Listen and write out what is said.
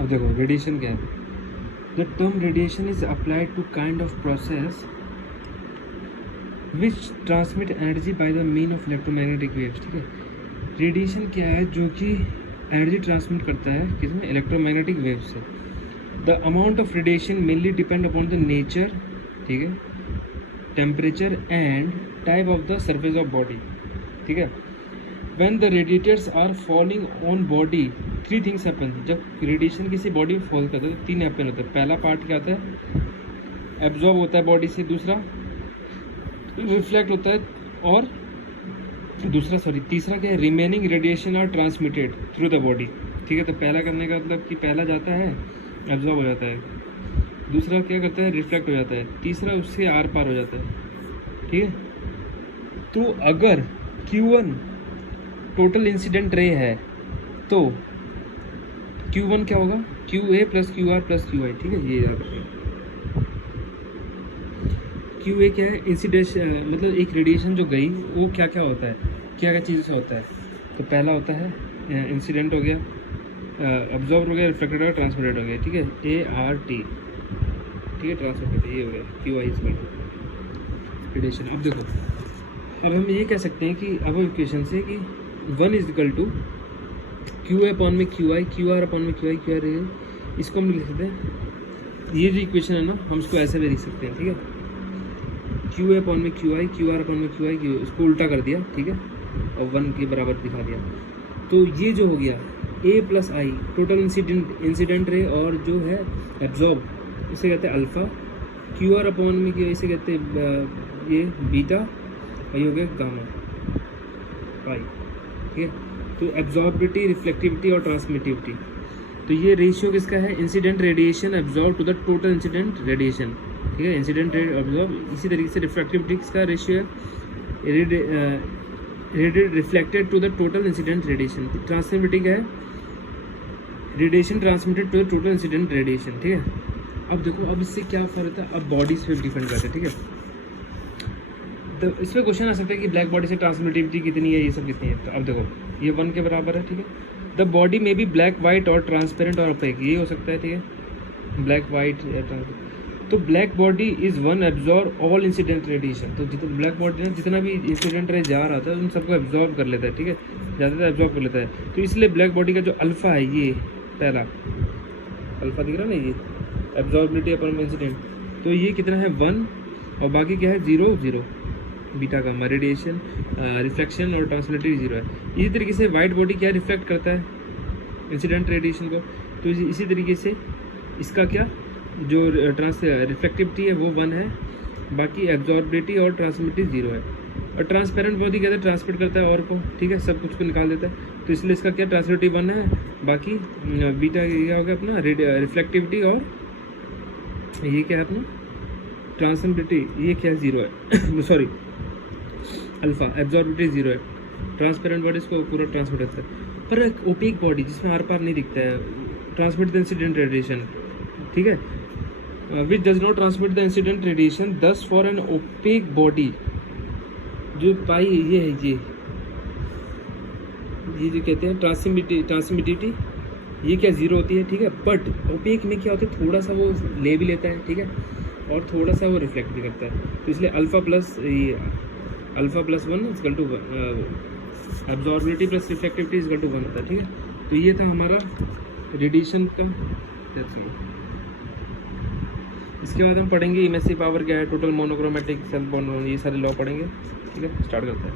अब देखो रेडिएशन क्या है। The term radiation is applied to kind of process which transmit energy by the mean of electromagnetic waves. ठीक है, radiation क्या है जो कि एनर्जी ट्रांसमिट करता है किसमें, इलेक्ट्रोमैग्नेटिक वेव से। The amount of radiation mainly depend upon the nature, ठीक है, temperature and type of the surface of body. ठीक है, when the radiators are falling on body three things happen. जब radiation किसी बॉडी में fall करता है तो तीन हैपन होता है। पहला पार्ट क्या होता है, एब्जॉर्ब होता है बॉडी से, दूसरा रिफ्लेक्ट होता है, और तीसरा क्या है, remaining radiation are transmitted through the body. ठीक है, तो पहला करने का मतलब कि पहला जाता है एब्जॉर्ब हो जाता है, दूसरा क्या करता है, रिफ्लेक्ट हो जाता है, तीसरा उससे आर पार हो जाता है। ठीक है, तो अगर Q1 टोटल इंसिडेंट रे है तो Q1 क्या होगा, QA plus QR plus QI। ठीक है, ये याद रखिए। QA क्या है, इंसिडेंट मतलब एक रेडिएशन जो गई वो क्या क्या होता है, क्या क्या चीज़ों से होता है। तो पहला होता है इंसिडेंट हो गया, अब्जॉर्ब हो गया, रिफ्लेक्टेड हो गया, ट्रांसमिटेड हो गया। ठीक है, ART। ठीक है, ट्रांसमिटेड ये हो गया, QI इज रेडिएशन। अब देखो, अब हम ये कह सकते हैं कि अब इक्वेशन से कि 1 is equal to QA upon में QI, QR अपॉन में QI, QR है, इसको हम लिख सकते हैं। ये जो इक्वेशन है ना, हम इसको ऐसे भी लिख सकते हैं। ठीक है, QA अपॉन में QI, QR अपॉन में QI, इसको उल्टा कर दिया। ठीक है, और 1 के बराबर दिखा दिया। तो ये जो हो गया A plus I, total incident ray, और जो है एब्जॉर्ब, इसे कहते हैं अल्फ़ा। QR अपॉन में इसे कहते हैं ये बीटा, और ये हो गया गामा पाई। ठीक है, तो एब्जॉर्बिलिटी, रिफ्लेक्टिविटी और ट्रांसमिटिविटी, तो ये रेशियो किसका है, incident radiation absorb to the total incident radiation. ठीक है, इंसिडेंट एब्जॉर्ब, इसी तरीके से रिफ्लेक्टिविटी किसका रेशियो है, reflected to the total incident radiation. Transmittivity क्या है, radiation transmitted to the total incident radiation. ठीक है, अब देखो, अब इससे क्या फर्क है, अब बॉडीज पे डिपेंड करते हैं। ठीक है, तो इसमें क्वेश्चन आ सकता है कि ब्लैक बॉडी से ट्रांसमिटिविटी कितनी है, ये सब कितनी है। तो अब देखो, ये 1 के बराबर है। ठीक है, द बॉडी में भी ब्लैक वाइट और ट्रांसपेरेंट और ओपेक, ये हो सकता है। ठीक है, ब्लैक वाइट, तो black body is one absorb all incident radiation. तो जितना ब्लैक बॉडी ना, जितना भी इंसिडेंट रे जा रहा था उन सबको एब्जॉर्ब कर लेता है। ठीक है, ज़्यादातर एब्जॉर्ब कर लेता है। तो इसलिए ब्लैक बॉडी का जो अल्फ़ा है, ये पहला अल्फ़ा दिख रहा है ना, ये एब्जॉर्बिलिटी अपॉन इंसिडेंट, तो ये कितना है 1, और बाकी क्या है 0 0, बीटा का रेडिएशन, रिफ्लेक्शन और ट्रांसमिटिविटी 0 है। इसी तरीके से वाइट बॉडी क्या रिफ्लेक्ट करता है इंसिडेंट रेडिएशन को, तो इसी तरीके से इसका क्या जो रिफ्लेक्टिविटी है वो 1 है, बाकी एब्जॉर्बिलिटी और ट्रांसमिटिविटी 0 है। और ट्रांसपेरेंट बॉडी कहते हैं ट्रांसमिट करता है और को, ठीक है, सब कुछ को निकाल देता है, तो इसलिए इसका क्या ट्रांसमिटिविटी 1 है, बाकी बीटा क्या हो गया अपना रिफ्लेक्टिविटी, और ये क्या है अपना ट्रांसमिटिविटी, ये क्या है 0 है सॉरी अल्फा, एब्जॉर्बिलिटी 0 है। ट्रांसपेरेंट बॉडी इसको पूरा ट्रांसमिट करता है, पर एक ओपेक बॉडी जिसमें आर पार नहीं दिखता है, ट्रांसमिट द इंसिडेंट रेडिएशन। ठीक है, which does not transmit the incident radiation, दस फॉर एन ओपेक बॉडी जो पाई ये है, ये जो कहते हैं ट्रांसमिटिविटी, ये क्या 0 होती है। ठीक है, बट ओपेक में क्या होता है, थोड़ा सा वो ले भी लेता है। ठीक है, और थोड़ा सा वो रिफ्लेक्ट भी करता है, तो इसलिए alpha plus 1 equal to absorbability plus reflectivity equal to 1 होता है। ठीक है, तो ये था हमारा रेडिएशन का। इसके बाद हम पढ़ेंगे इमेसिव पावर क्या है, टोटल मोनोक्रोमेटिक, सेल्फ बॉन्ड, ये सारे लॉ पढ़ेंगे। ठीक है, स्टार्ट करते हैं।